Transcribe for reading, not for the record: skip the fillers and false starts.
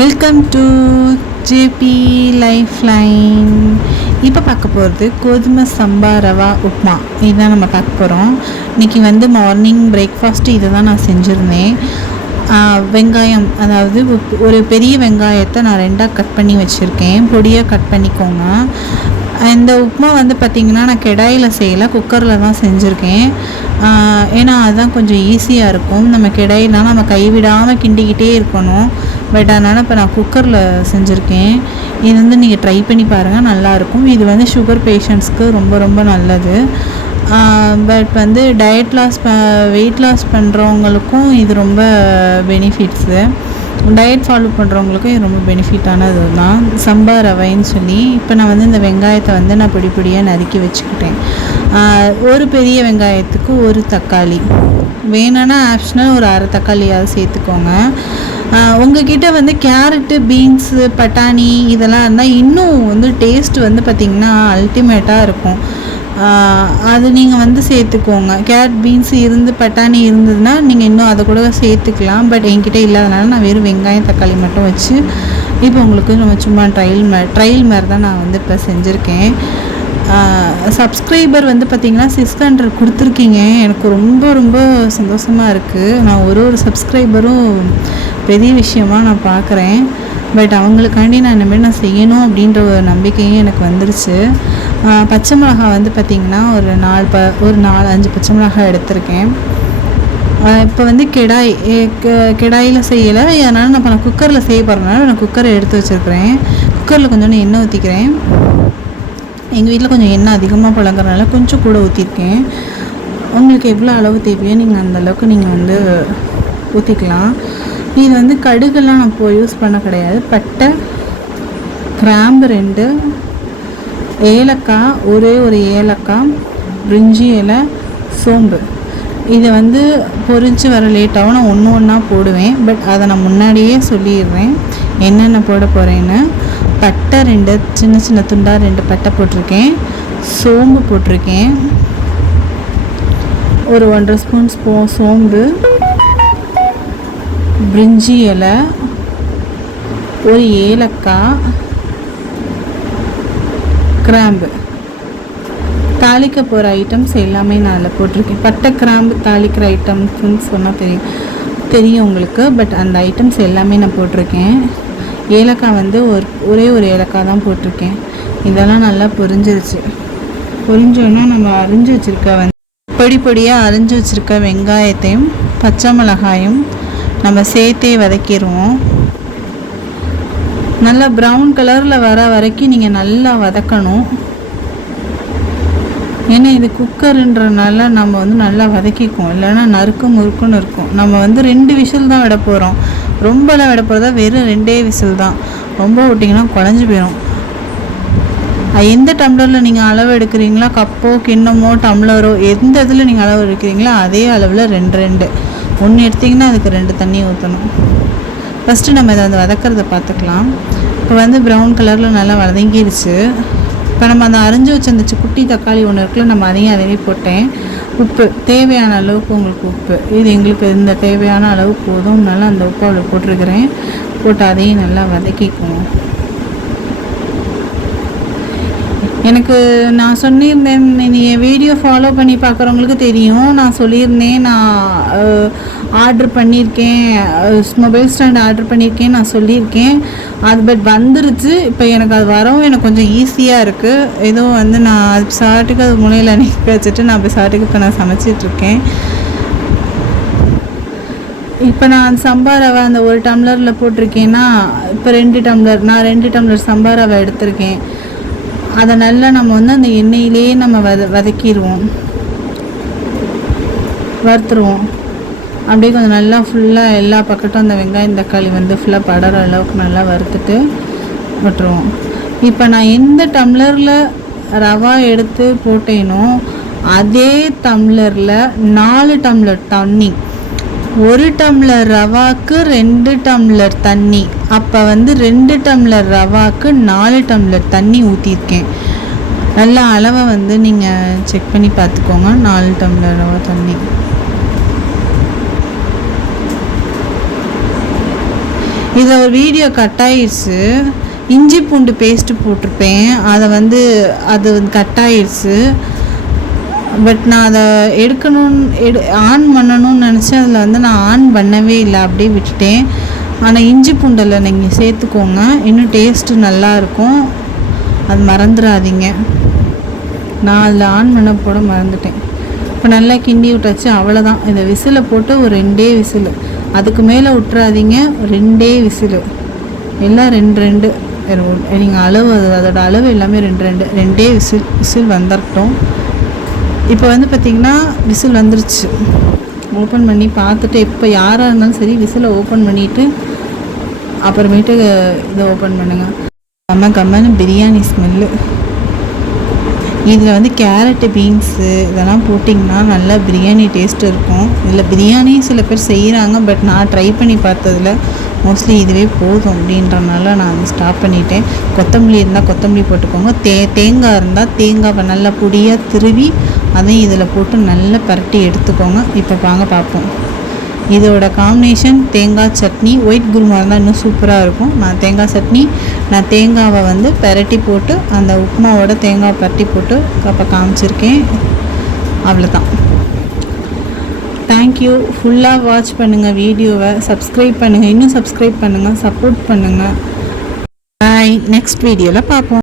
Welcome to JP lifeline. இப்போ பார்க்க போகிறது கோதுமை சம்பா ரவா உப்மா. இதுதான் நம்ம பார்க்க போகிறோம். இன்றைக்கி மார்னிங் பிரேக்ஃபாஸ்ட்டு இதை தான் நான் செஞ்சுருந்தேன். வெங்காயம், அதாவது ஒரு பெரிய வெங்காயத்தை நான் 2ஆக கட் பண்ணி வச்சுருக்கேன். பொடியாக கட் பண்ணிக்கோங்க. இந்த உப்மா பார்த்திங்கன்னா நான் கடாயில் செய்யலை, குக்கரில் தான் செஞ்சுருக்கேன். ஏன்னா அதுதான் கொஞ்சம் ஈஸியாக இருக்கும். நம்ம கடாயிலாம் நம்ம கைவிடாமல் கிண்டிக்கிட்டே இருக்கணும். பட் அதனால் இப்போ நான் குக்கரில் செஞ்சுருக்கேன். இது நீங்கள் ட்ரை பண்ணி பாருங்கள், நல்லாயிருக்கும். இது சுகர் பேஷண்ட்ஸ்க்கு ரொம்ப ரொம்ப நல்லது. But diet loss weight loss பண்ணுறவங்களுக்கும் இது ரொம்ப பெனிஃபிட்ஸு. டயட் ஃபாலோ பண்ணுறவங்களுக்கும் இது ரொம்ப பெனிஃபிட்டானது தான். சம்பா ரவைன்னு சொல்லி இப்போ நான் இந்த வெங்காயத்தை நான் பொடி பொடியாக நறுக்கி வச்சுக்கிட்டேன். ஒரு பெரிய வெங்காயத்துக்கு ஒரு தக்காளி வேணும்னா ஆப்ஷனல் ஒரு அரை தக்காளியாவது சேர்த்துக்கோங்க. உங்ககிட்ட கேரட்டு, பீன்ஸு, பட்டாணி இதெல்லாம் இருந்தால் இன்னும் டேஸ்ட்டு பார்த்திங்கன்னா அல்டிமேட்டாக இருக்கும். அது நீங்கள் சேர்த்துக்கோங்க. கேரட், பீன்ஸு பட்டாணி இருந்ததுன்னா நீங்கள் இன்னும் அதை கூட சேர்த்துக்கலாம். பட் என்கிட்ட இல்லாதனால நான் வெறும் வெங்காயம், தக்காளி மட்டும் வச்சு இப்போ உங்களுக்கு நம்ம சும்மா ட்ரையல் மாதிரி தான் நான் இப்போ செஞ்சுருக்கேன். சப்ஸ்கிரைபர் பார்த்திங்கன்னா 600 கொடுத்துருக்கீங்க. எனக்கு ரொம்ப ரொம்ப சந்தோஷமாக இருக்குது. நான் ஒரு சப்ஸ்கிரைபரும் பெரிய விஷயமாக நான் பார்க்குறேன். பட் அவங்களுக்காண்டி நான் இனிமேல் நான் செய்யணும் அப்படின்ற ஒரு நம்பிக்கையும் எனக்கு வந்துருச்சு. பச்சை மிளகா பார்த்திங்கன்னா ஒரு 4-5 பச்சை மிளகாய் எடுத்திருக்கேன். இப்போ கடாயில் செய்யலை, அதனால் நான் குக்கரில் செய்ய போகிறதுனால நான் குக்கரை எடுத்து வச்சுருக்கிறேன். குக்கரில் கொஞ்சோண்டு எண்ணெய் ஊற்றிக்கிறேன். எங்கள் வீட்டில் கொஞ்சம் எண்ணெய் அதிகமாக புழங்குறதுனால கொஞ்சம் கூட ஊற்றிருக்கேன். உங்களுக்கு எவ்வளோ அளவு தேவையோ நீங்கள் அந்தளவுக்கு நீங்கள் ஊற்றிக்கலாம். இது கடுகெல்லாம் நான் இப்போ யூஸ் பண்ண கிடையாது. பட்டை, கிராம்பு 2, ஏலக்காய் ஒரு ஏலக்காய், பிரிஞ்சி இலை, சோம்பு. இதை பொரிஞ்சு வர லேட்டாகவும் நான் ஒன்று ஒன்றா போடுவேன். பட் அதை நான் முன்னாடியே சொல்லிடுறேன் என்னென்ன போட போகிறேன்னு. பட்டை 2 சின்ன சின்ன துண்டாக 2 பட்டை போட்டிருக்கேன். சோம்பு போட்டிருக்கேன், ஒரு 1.5 ஸ்பூன் சோம்பு, பிரிஞ்சி இலை, ஒரு ஏலக்காய், கிராம்பு. தாளிக்க போகிற ஐட்டம்ஸ் எல்லாமே நான் அதில் போட்டிருக்கேன். பட்டை, கிராம்பு தாளிக்கிற ஐட்டம்ஸ்ன்னு சொன்னால் தெரியும் உங்களுக்கு. பட் அந்த ஐட்டம்ஸ் எல்லாமே நான் போட்டிருக்கேன். ஏலக்காய் ஒரே ஒரு ஏலக்காய் தான் போட்டிருக்கேன். இதெல்லாம் நல்லா பொரிஞ்சிருச்சு. பொரிஞ்சோன்னா நம்ம அரிஞ்சு வச்சுருக்க பொடி பொடியாக அரிஞ்சு வச்சுருக்க வெங்காயத்தையும் பச்சை மிளகாயும் நம்ம சேர்த்தே வதக்கிடுவோம். நல்லா ப்ரௌன் கலரில் வர வரைக்கும் நீங்கள் நல்லா வதக்கணும். ஏன்னா இது குக்கருன்றனால நம்ம நல்லா வதக்கிக்குவோம், இல்லைன்னா முறுக்குன்னு இருக்கும். நம்ம 2 விசில் தான் விட போகிறோம். ரொம்பலாம் விட போகிறதா வெறும் 2 விசில் தான். ரொம்ப விட்டிங்கன்னா குழஞ்சி போயிடும். எந்த டம்ளரில் நீங்கள் அளவு எடுக்கிறீங்களோ, கப்போ கிண்ணமோ டம்ளரோ எந்த இதில் நீங்கள் அளவு எடுக்கிறீங்களோ அதே அளவில் 2 ஒன்று எடுத்திங்கன்னா அதுக்கு 2 தண்ணி ஊற்றணும். ஃபஸ்ட்டு நம்ம இதை வதக்கிறத பார்த்துக்கலாம். இப்போ ப்ரௌன் கலரில் நல்லா வதங்கிடுச்சு. இப்போ நம்ம அந்த அரிஞ்சு வச்ச அந்த குட்டி தக்காளி ஒன்று இருக்குல்ல, நம்ம அதையே போட்டேன். உப்பு தேவையான அளவுக்கு உங்களுக்கு உப்பு, இது எங்களுக்கு இந்த தேவையான அளவு போதும். நல்லா அந்த உப்பு அவ்வளோ போட்டிருக்கிறேன். போட்டு அதையும் நல்லா வதக்கிக்குவோம். எனக்கு நான் சொல்லியிருந்தேன், நீங்கள் வீடியோ ஃபாலோ பண்ணி பார்க்குறவங்களுக்கு தெரியும். நான் சொல்லியிருந்தேன் நான் ஆர்டர் பண்ணியிருக்கேன், மொபைல் ஸ்டாண்ட் ஆர்டர் பண்ணியிருக்கேன் நான் சொல்லியிருக்கேன். அது பட் வந்துருச்சு. இப்போ எனக்கு அது வரவும் எனக்கு கொஞ்சம் ஈஸியாக இருக்குது. ஏதோ நான் அது சாட்டுக்கு அது முனையில் நிற்க வச்சுட்டு நான் இப்போ சாட்டுக்கு இப்போ நான் சமைச்சிட்ருக்கேன். இப்போ நான் சம்பா ரவை அந்த 1 டம்ளரில் போட்டிருக்கேன்னா இப்போ 2 டம்ளர், நான் 2 டம்ளர் சம்பா ரவை எடுத்திருக்கேன். அதை நல்லா நம்ம அந்த எண்ணெயிலே நம்ம வதக்கிடுவோம், வறுத்துருவோம். அப்படியே கொஞ்சம் நல்லா ஃபுல்லாக எல்லா பக்கட்டும் அந்த வெங்காயம் தக்காளி ஃபுல்லாக படுற அளவுக்கு நல்லா வறுத்துட்டு விட்டுருவோம். இப்போ நான் எந்த டம்ளரில் ரவா எடுத்து போட்டேனோ அதே டம்ளரில் 4 டம்ளர் தண்ணி, 1 டம்ளர் ரவாக்கு 2 டம்ளர் தண்ணி. அப்போ 2 டம்ளர் ரவாக்கு 4 டம்ளர் தண்ணி ஊற்றிருக்கேன். நல்லா அளவை நீங்கள் செக் பண்ணி பார்த்துக்கோங்க. 4 டம்ளர் ரவா தண்ணி. இதில் ஒரு வீடியோ கட் ஆயிடுச்சு. இஞ்சி பூண்டு பேஸ்ட்டு போட்டிருப்பேன், அதை வந்து அது கட் ஆயிடுச்சு. பட் நான் அதை ஆன் பண்ணணும்னு நினச்சேன். அதில் வந்து நான் ஆன் பண்ணவே இல்லை, அப்படியே விட்டுட்டேன். ஆனால் இஞ்சி பூண்டில் நீங்கள் சேர்த்துக்கோங்க, இன்னும் டேஸ்ட்டு நல்லாயிருக்கும். அது மறந்துடாதீங்க. நான் அதில் ஆன் பண்ண போட மறந்துட்டேன். இப்போ நல்லா கிண்டி விட்டாச்சு, அவ்வளோதான். இந்த விசிலை போட்டு ஒரு 2 விசில், அதுக்கு மேலே விட்டுறாதீங்க. 2 விசில், எல்லாம் 2 நீங்கள் அளவு, அதோட அளவு எல்லாமே 2 விசில் வந்துடட்டும். இப்போ வந்து பார்த்திங்கன்னா விசில் வந்துருச்சு. ஓப்பன் பண்ணி பார்த்துட்டு, இப்போ யாராக இருந்தாலும் சரி விசிலை ஓப்பன் பண்ணிவிட்டு அப்புறமேட்டு இதை ஓப்பன் பண்ணுங்கள். கம்மன்னு பிரியாணி ஸ்மெல்லு. இதில் வந்து கேரட்டு, பீன்ஸு இதெல்லாம் போட்டிங்கன்னா நல்லா பிரியாணி டேஸ்ட் இருக்கும். இதில் பிரியாணி சில பேர் செய்கிறாங்க, பட் நான் ட்ரை பண்ணி பார்த்ததில் மோஸ்ட்லி இதுவே போதும் அப்படின்றனால நான் அதை ஸ்டாப் பண்ணிட்டேன். கொத்தமல்லி இருந்தால் கொத்தமல்லி போட்டுக்கோங்க. தேங்காய் இருந்தால் தேங்காவை நல்லா பொடியாக திருவி அதையும் இதில் போட்டு நல்லா பரட்டி எடுத்துக்கோங்க. இப்போ வாங்க பார்ப்போம். இதோட காம்பினேஷன் தேங்காய் சட்னி. ஒயிட் குருமா இருந்தால் இன்னும் சூப்பராக இருக்கும். நான் தேங்காவை வந்து பரட்டி போட்டு அந்த உப்புமாவோட தேங்காய் பரட்டி போட்டு அப்போ காமிச்சிருக்கேன். அவ்வளோதான். தேங்க்யூ. ஃபுல்லாக வாட்ச் பண்ணுங்கள் வீடியோவை. சப்ஸ்கிரைப் பண்ணுங்கள், இன்னும் சப்ஸ்கிரைப் பண்ணுங்கள், சப்போர்ட் பண்ணுங்கள். பாய். நெக்ஸ்ட் வீடியோவில் பார்ப்போம்.